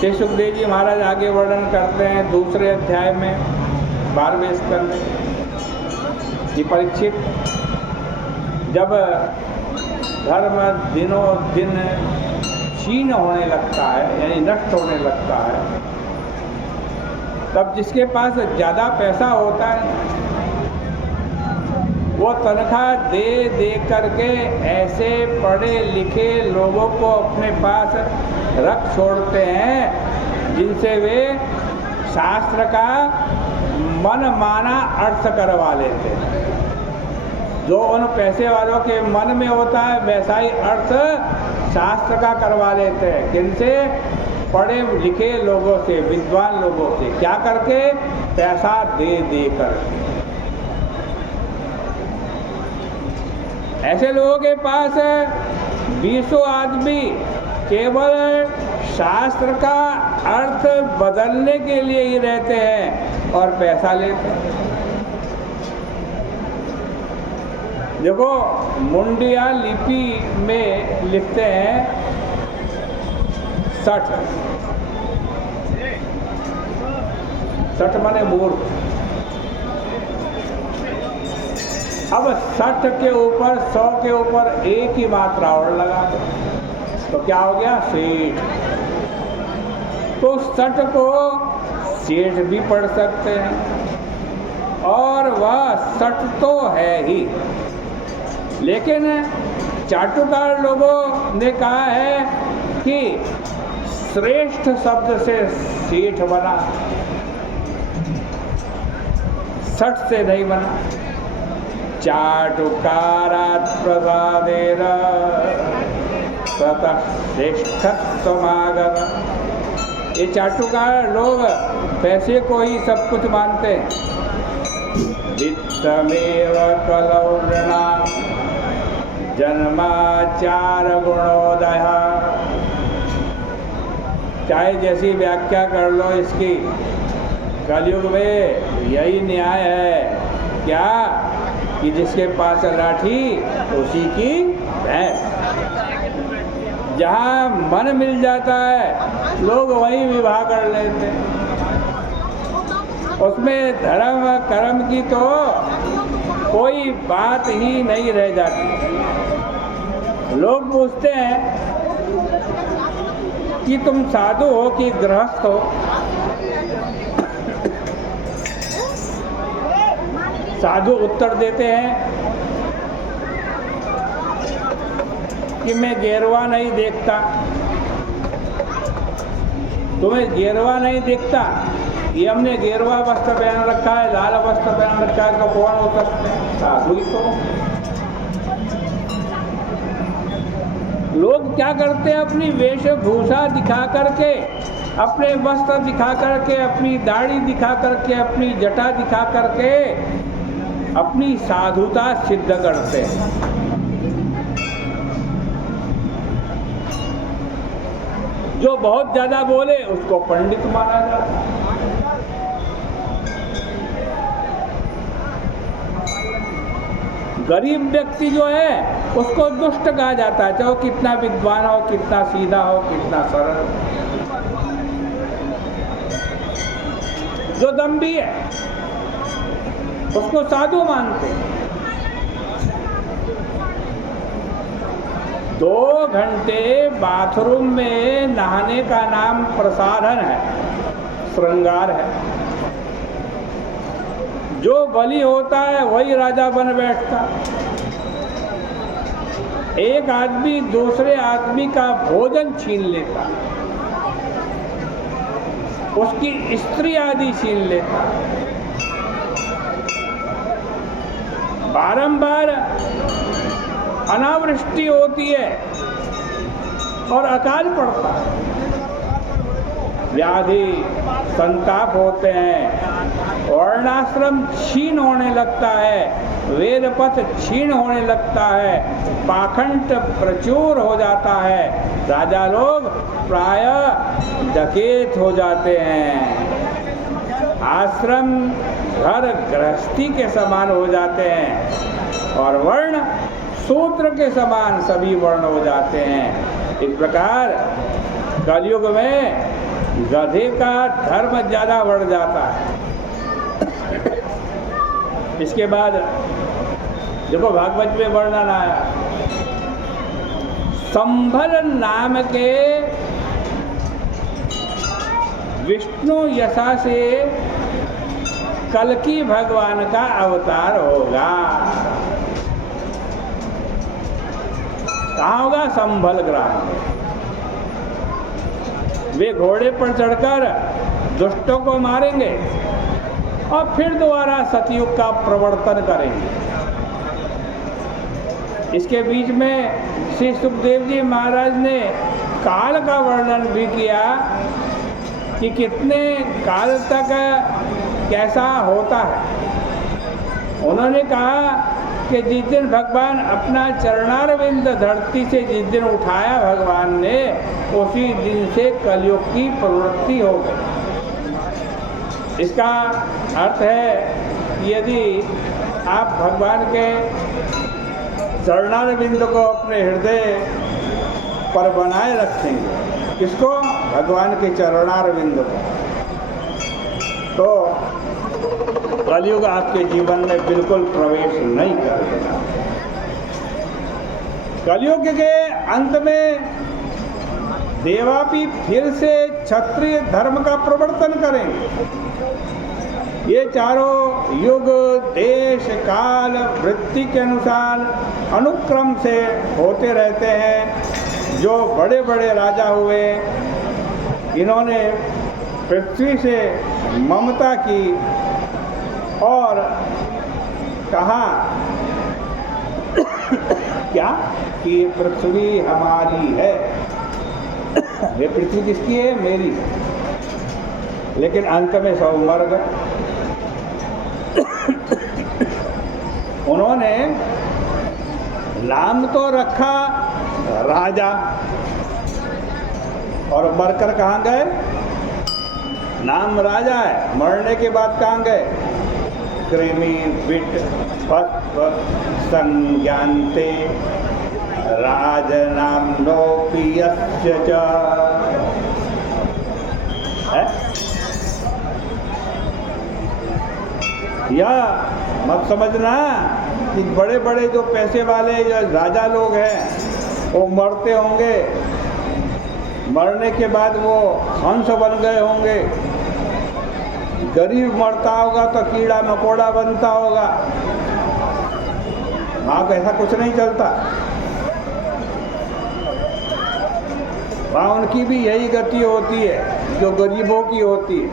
श्री सुखदेव जी महाराज आगे वर्णन करते हैं दूसरे अध्याय में 12वें स्कंद कि परीक्षित, जब धर्म दिनों दिन क्षीण होने लगता है यानी नष्ट होने लगता है, तब जिसके पास ज़्यादा पैसा होता है वो तनख्वाह दे दे करके ऐसे पढ़े लिखे लोगों को अपने पास रख छोड़ते हैं जिनसे वे शास्त्र का मनमाना अर्थ करवा लेते हैं। जो उन पैसे वालों के मन में होता है वैसा ही अर्थ शास्त्र का करवा लेते हैं। किनसे? पढ़े लिखे लोगों से, विद्वान लोगों से। क्या करके? पैसा दे दे कर। ऐसे लोगों के पास 20 आदमी केवल शास्त्र का अर्थ बदलने के लिए ही रहते हैं और पैसा लेते हैं। देखो, मुंडिया लिपि में लिखते हैं 60 माने मूर्ख। अब 60 के ऊपर 100 के ऊपर एक ही मात्रा और लगा दो तो क्या हो गया? सेठ। तो 60 को सेठ भी पढ़ सकते हैं और वह 60 तो है ही, लेकिन चाटुकार लोगों ने कहा है कि श्रेष्ठ शब्द से सेठ बना, 60 से नहीं बना। चाटुकारात् प्रसादेन ततः श्रेष्ठत्वमागम। ये चाटुकार लोग पैसे को ही सब कुछ मानते हैं। वित्तमेव कलौ नृणाम् जन्माचार गुणोदय। चाहे जैसी व्याख्या कर लो इसकी, कलयुग में यही न्याय है। क्या? कि जिसके पास लाठी उसी की भैंस। जहाँ मन मिल जाता है लोग वहीं विवाह कर लेते हैं। उसमें धर्म कर्म की तो कोई बात ही नहीं रह जाती। लोग पूछते हैं कि तुम साधु हो कि गृहस्थ हो? साधु उत्तर देते हैं कि मैं गेरवा नहीं देखता। तुम्हें गेरवा नहीं दिखता? ये हमने गेरवा वस्त्र पहन रखा है, लाल वस्त्र पहन रखा है, तो कौन हो सकते हैं? साधु ही तो। लोग क्या करते हैं? अपनी वेशभूषा दिखा करके, अपने वस्त्र दिखा करके, अपनी दाढ़ी दिखा करके, अपनी जटा दिखा करके अपनी साधुता सिद्ध करते हैं। जो बहुत ज्यादा बोले उसको पंडित माना जाता है। गरीब व्यक्ति जो है उसको दुष्ट कहा जाता है, चाहे वो कितना विद्वान हो, कितना सीधा हो, कितना सरल हो। जो दम्भी है उसको साधु मानते। 2 घंटे बाथरूम में नहाने का नाम प्रसाधन है, श्रृंगार है। जो बलि होता है वही राजा बन बैठता। एक आदमी दूसरे आदमी का भोजन छीन लेता, उसकी स्त्री आदि छीन लेता। बारंबार अनावृष्टि होती है और अकाल पड़ता है, व्याधि संताप होते हैं, वर्णाश्रम क्षीण होने लगता है, वेद पथ क्षीण होने लगता है, पाखंड प्रचुर हो जाता है, राजा लोग प्रायः डकैत हो जाते हैं, आश्रम घर गृहस्थी के समान हो जाते हैं और वर्ण सूत्र के समान सभी वर्ण हो जाते हैं। इस प्रकार कलयुग में गधे का धर्म ज़्यादा बढ़ जाता है। इसके बाद देखो भागवत में वर्णन आया, संभल नाम के विष्णु यशा से कल्कि भगवान का अवतार होगा। कहाँ होगा? संभल ग्राम में। वे घोड़े पर चढ़कर दुष्टों को मारेंगे और फिर दोबारा सतयुग का प्रवर्तन करेंगे। इसके बीच में श्री सुखदेव जी महाराज ने काल का वर्णन भी किया कि कितने काल तक कैसा होता है। उन्होंने कहा कि जिस दिन भगवान अपना चरणारविंद धरती से जिस दिन उठाया भगवान ने, उसी दिन से कलयुग की प्रवृत्ति हो गई। इसका अर्थ है कि यदि आप भगवान के चरणारविंद को अपने हृदय पर बनाए रखेंगे, किसको? भगवान के चरणारविंद को, तो कलयुग आपके जीवन में बिल्कुल प्रवेश नहीं करेगा। कलयुग के अंत में देवापि फिर से क्षत्रिय धर्म का प्रवर्तन करेंगे। ये चारों युग देश काल वृत्ति के अनुसार अनुक्रम से होते रहते हैं। जो बड़े बड़े राजा हुए, इन्होंने पृथ्वी से ममता की और कहा क्या कि ये पृथ्वी हमारी है, ये पृथ्वी किसकी है? मेरी। लेकिन अंत में सब मर गए। उन्होंने नाम तो रखा राजा, और मरकर कहाँ गए? नाम राजा है, मरने के बाद कहाँ गए? कृमि विट पत्व संज्ञान्ते राजनाम्नोऽपि यस्य च। है या मत समझना कि बड़े बड़े जो पैसे वाले या राजा लोग हैं वो मरते होंगे, मरने के बाद वो हंस बन गए होंगे। गरीब मरता होगा तो कीड़ा मकोड़ा बनता होगा। वहाँ तो ऐसा कुछ नहीं चलता। वहाँ उनकी भी यही गति होती है जो गरीबों की होती है।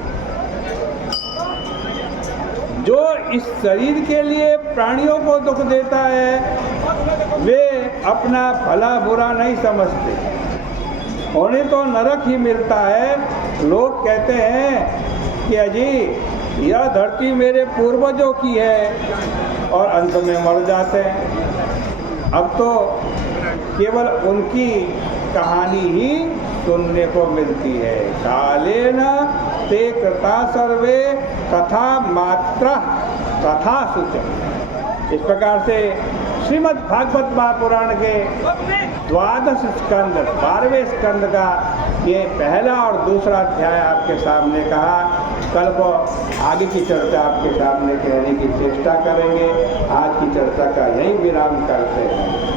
जो इस शरीर के लिए प्राणियों को दुख देता है, वे अपना भला बुरा नहीं समझते, उन्हें तो नरक ही मिलता है। लोग कहते हैं कि अजी यह धरती मेरे पूर्वजों की है, और अंत में मर जाते हैं। अब तो केवल उनकी कहानी ही सुनने को मिलती है। कालेन ते कृता सर्वे कथा मात्र कथा सूचक। इस प्रकार से श्रीमद् भागवत महापुराण के 12 स्कंद 12वें स्कंद का ये पहला और दूसरा अध्याय आपके सामने कहा। कल को आगे की चर्चा आपके सामने कहने की चेष्टा करेंगे। आज की चर्चा का यही विराम करते हैं।